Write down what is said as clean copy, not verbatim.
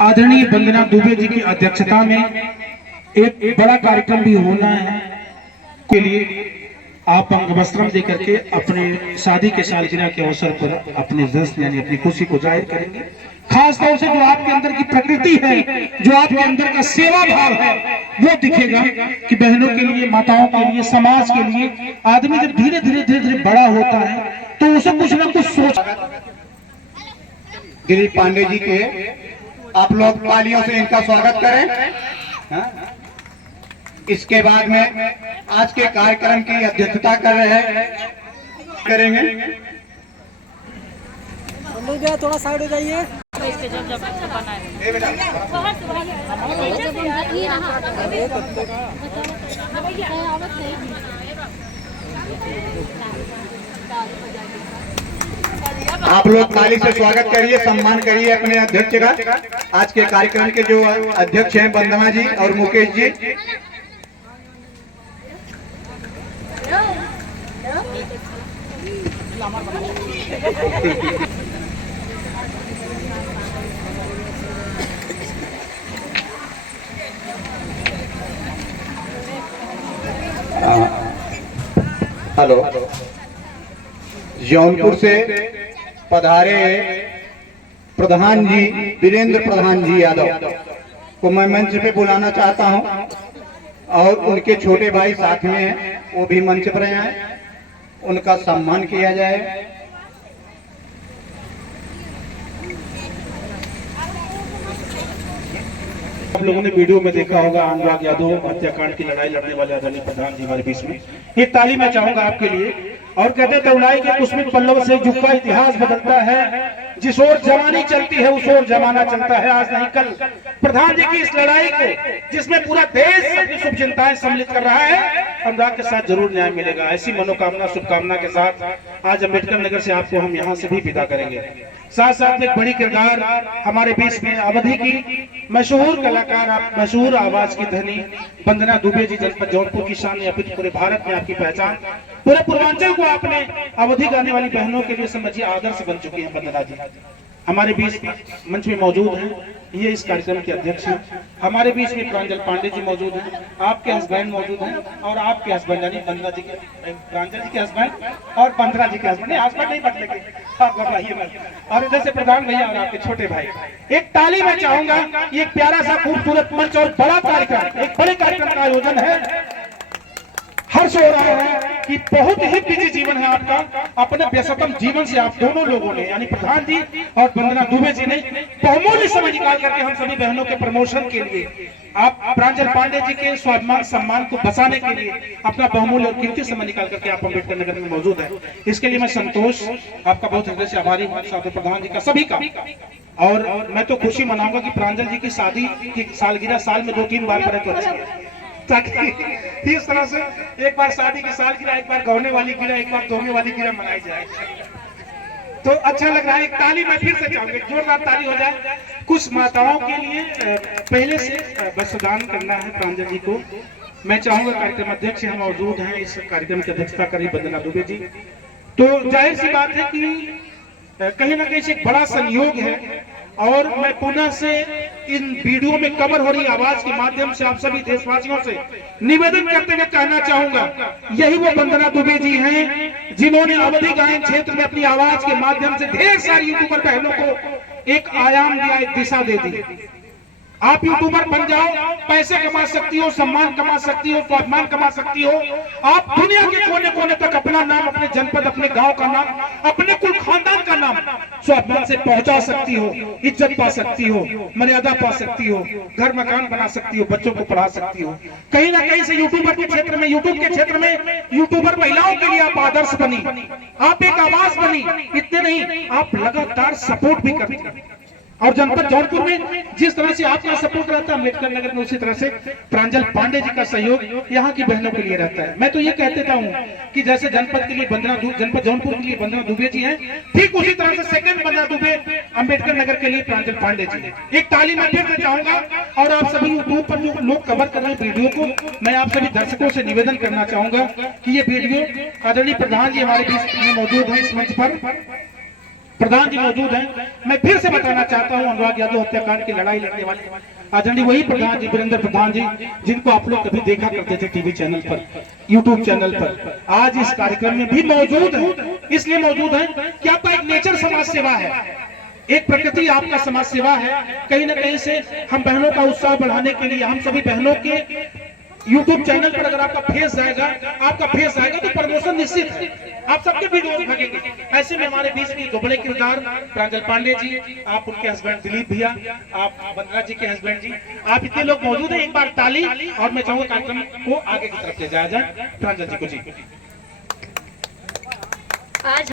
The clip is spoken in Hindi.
आदरणीय वंदना दुबे जी की अध्यक्षता में एक बड़ा कार्यक्रम भी होना है के लिए आप अंगवस्त्रम देकर के अपने शादी के सालगिरह के अवसर पर अपने जश्न यानी अपनी खुशी को जाहिर करेंगे। खास तौर से जो आपके अंदर की प्रकृति है, जो आपके अंदर का सेवा भाव है, वो दिखेगा कि बहनों के लिए, माताओं के लिए, समाज के लिए आदमी जब धीरे धीरे बड़ा होता है तो उसे कुछ ना कुछ सोच। दिलीप पांडे जी के आप लोग तालियों से इनका स्वागत करें। हाँ? इसके बाद में आज के कार्यक्रम की अध्यक्षता कर रहे हैं करेंगे। थोड़ा साइड हो जाइए। आप लोग ताली से स्वागत करिए, सम्मान करिए अपने अध्यक्ष का। आज के कार्यक्रम के जो अध्यक्ष हैं वंदना जी और मुकेश जी। हेलो, जौनपुर से पधारे प्रधान जी वीरेंद्र प्रधान जी यादव को मैं मंच पे बुलाना चाहता हूं और उनके छोटे भाई साथ में हैं, वो भी मंच पर आए, उनका सम्मान किया जाए। आप लोगों ने वीडियो में देखा होगा अनुराग यादव हत्याकांड की लड़ाई लड़ने वाले आदरणीय प्रधान जी हमारे बीच में। एक ताली मैं चाहूंगा आपके लिए। और कहते तरुणाई के कुसुमित पल्लव से युग का इतिहास बदलता है, जिस ओर जवानी चलती है उस ओर जमाना चलता है। आज नहीं कल प्रधान जी की इस लड़ाई को, जिसमें पूरा देश अपनी शुभ चिंताएं सम्मिलित कर रहा है, अनुराग के साथ जरूर न्याय मिलेगा। ऐसी मनोकामना शुभकामना के साथ आज अम्बेडकर नगर से आपको हम यहाँ से भी विदा करेंगे। साथ साथ एक बड़ी किरदार हमारे बीच में अवधि की मशहूर कलाकार, मशहूर आवाज की धनी वंदना दुबे जी, जनपद जौनपुर की शान, या फिर पूरे भारत में आपकी पहचान, पूरे पूर्वांचल को आपने अवधि गाने वाली बहनों के लिए समझिए आदर्श बन चुकी हैं वंदना जी। हमारे बीच मंच में मौजूद हैं, ये इस कार्यक्रम के अध्यक्ष हैं। हमारे बीच में प्रांजल पांडे जी मौजूद हैं, आपके हस्बैंड मौजूद हैं, और आपके हस्बैंड यानी वंदना जी के, प्रांजल जी के हस्बैंड और वंदना जी के हस्बैंड, नहीं हस्बैंड नहीं बदलेंगे, आप घबराइए मत। और इधर से प्रधान भैया और आपके छोटे भाई। एक ताली मैं चाहूंगा। ये एक प्यारा सा खूबसूरत मंच और बड़ा कार्यक्रम, एक बड़े कार्यक्रम का आयोजन है। हर्ष हो रहा है कि बहुत ही बिजी जीवन है आपका। अपने व्यस्ततम जीवन से आप दोनों लोगों ने, यानी प्रधान जी और वंदना दुबे जी ने, बहुमूल्य समय निकाल करके हम सभी बहनों के प्रमोशन के लिए, आप प्रांजल पांडे जी के स्वाभिमान सम्मान को बचाने के लिए अपना बहुमूल्य और कीमती समय निकाल करके आप अम्बेडकर नगर में मौजूद है। इसके लिए मैं संतोष आपका बहुत हृदय से आभारी हूँ, साथ प्रधान जी का, सभी का। और मैं तो खुशी मनाऊंगा कि प्रांजल जी की शादी की सालगिरह साल में 2-3 बार करे तो अच्छी है, ताकि इस तरह से एक बार शादी की सालगिरह, एक बार गौने वाली गिरह, एक बार धोने वाली गिरह मनाई जाए तो अच्छा लग रहा है। एक ताली मैं फिर से चाहूंगा, जोरदार ताली हो जाए। कुछ माताओं के लिए पहले से बसदान करना है प्रांजल जी को। मैं चाहूंगा कार्यक्रम अध्यक्ष हम मौजूद हैं, इस कार्यक्रम की अध्यक्षता करी वंदना दुबे जी। तो जाहिर सी बात है कि कहीं ना कहीं से एक बड़ा संयोग है। और मैं पुनः से इन वीडियो में कवर हो रही आवाज के माध्यम से आप सभी देशवासियों से निवेदन करते हुए कहना चाहूंगा, यही वो वंदना दुबे जी हैं जिन्होंने अवधि गायन क्षेत्र में अपनी आवाज के माध्यम से ढेर सारी यूट्यूबर बहनों को एक आयाम दिया, एक दिशा दे दी। आप यूट्यूबर बन जाओ, पैसे कमा सकती हो, सम्मान कमा सकती हो, स्वाभिमान कमा सकती हो। आप दुनिया के कोने कोने तक अपना नाम, अपने जनपद, अपने गांव का नाम, अपने कुल खानदान का नाम स्वाभिमान से पहुंचा सकती हो, इज्जत पा सकती हो, मर्यादा पा सकती हो, घर मकान बना सकती हो, बच्चों को पढ़ा सकती हो। कहीं ना कहीं से यूट्यूबर के क्षेत्र में, यूट्यूब के क्षेत्र में यूट्यूबर महिलाओं के लिए आप आदर्श बनी, आप एक आवाज बनी। इतने नहीं, आप लगातार सपोर्ट भी करती हैं। और जनपद जौनपुर में जिस तरह से आपका सपोर्ट रहता है अम्बेडकर नगर में, उसी तरह से प्रांजल पांडे जी का सहयोग यहाँ की बहनों के लिए रहता है। मैं तो ये कहता हूँ कि जैसे जनपद के लिए जनपद जौनपुर के लिए वंदना दुबे जी हैं, ठीक उसी तरह से सेकंड वंदना दुबे अम्बेडकर नगर के लिए प्रांजल पांडे जी। एक ताली मैं फिर से चाहूंगा। और आप सभी यूट्यूब पर जो लोग कवर कर रहे हैं वीडियो को, मैं आप सभी दर्शकों से निवेदन करना चाहूंगा कि ये वीडियो आदरणीय प्रधान जी हमारे बीच में मौजूद है इस मंच पर, प्रधान जी मौजूद हैं। मैं फिर से बताना चाहता हूं, अनुराग यादव हत्याकांड की लड़ाई लड़ने वाले आदरणीय वही प्रधान जी, वीरेंद्र प्रधान जी, जिनको आप लोग कभी देखा करते थे टीवी चैनल पर, यूट्यूब चैनल पर, आज इस कार्यक्रम में भी मौजूद है। इसलिए मौजूद है कि आपका एक नेचर समाज सेवा है, एक प्रकृति आपका समाज सेवा है। कहीं ना कहीं से हम बहनों का उत्साह बढ़ाने के लिए, हम सभी बहनों के यूट्यूब चैनल पर अगर आपका फेस जाएगा तो प्रमोशन निश्चित है, आप सबके वीडियो भागेंगे। ऐसे में हमारे बीच में दो बड़े किरदार प्रांजल पांडे जी, आप उनके हस्बैंड दिलीप भैया, आप वंदना जी के हस्बैंड जी, आप इतने लोग मौजूद हैं। एक बार ताली, और मैं चाहूंगा कार्यक्रम को आगे की तरफ ले जाया जाए। प्रांजल जी को जी। आज